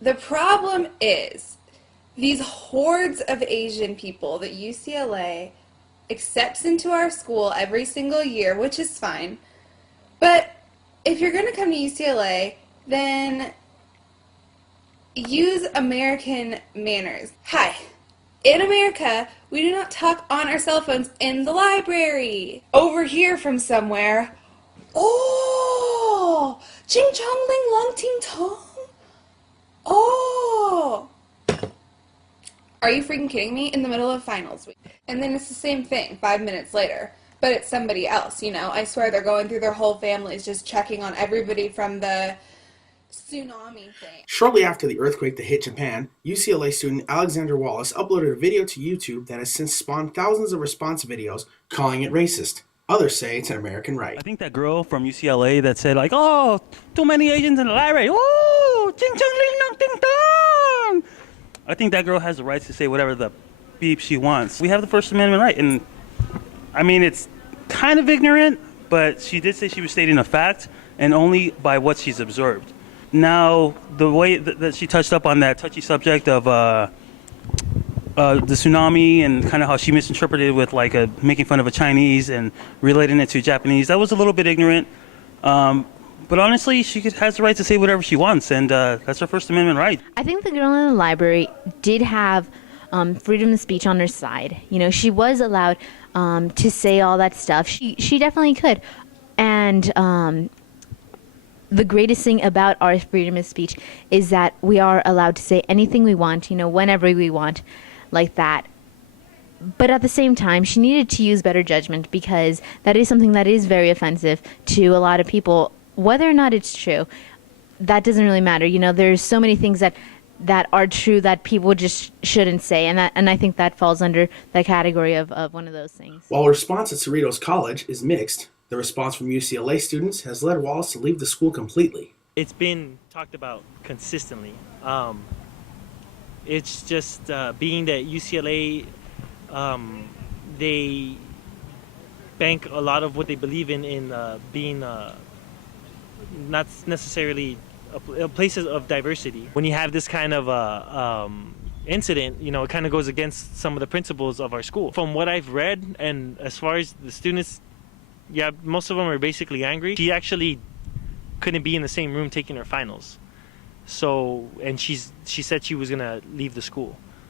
The problem is these hordes of Asian people that UCLA accepts into our school every single year, which is fine. But if you're going to come to UCLA, then use American manners. Hi. In America, we do not talk on our cell phones in the library. Over here from somewhere. Oh! Ching chong ling long ting tong. Oh! Are you freaking kidding me? In the middle of finals week. And then it's the same thing 5 minutes later. But it's somebody else, you know. I swear they're going through their whole families just checking on everybody from the tsunami thing. Shortly after the earthquake that hit Japan, UCLA student Alexander Wallace uploaded a video to YouTube that has since spawned thousands of response videos calling it racist. Others say it's an American right. I think that girl from UCLA that said like, oh, too many Asians in the library. Oh, ching chong ling nong ting tong. I think that girl has the right to say whatever the beep she wants. We have the First Amendment right, and I mean it's kind of ignorant, but she did say she was stating a fact, and only by what she's observed. Now, the way that she touched up on that touchy subject of the tsunami and kind of how she misinterpreted with like making fun of a Chinese and relating it to Japanese, that was a little bit ignorant. But honestly, she has the right to say whatever she wants, and that's her First Amendment right. I think the girl in the library did have freedom of speech on her side. You know, she was allowed to say all that stuff. She definitely could. And the greatest thing about our freedom of speech is that we are allowed to say anything we want, you know, whenever we want, like that. But at the same time, she needed to use better judgment, because that is something that is very offensive to a lot of people. Whether or not it's true, that doesn't really matter. You know, there's so many things that are true that people just shouldn't say, and I think that falls under the category of one of those things. While the response at Cerritos College is mixed, the response from UCLA students has led Wallace to leave the school completely. It's been talked about consistently. It's just being that UCLA, they bank a lot of what they believe in being not necessarily places of diversity. When you have this kind of incident, you know, it kind of goes against some of the principles of our school. From what I've read, and as far as the students, yeah, most of them are basically angry. She actually couldn't be in the same room taking her finals. So, and she said she was gonna leave the school.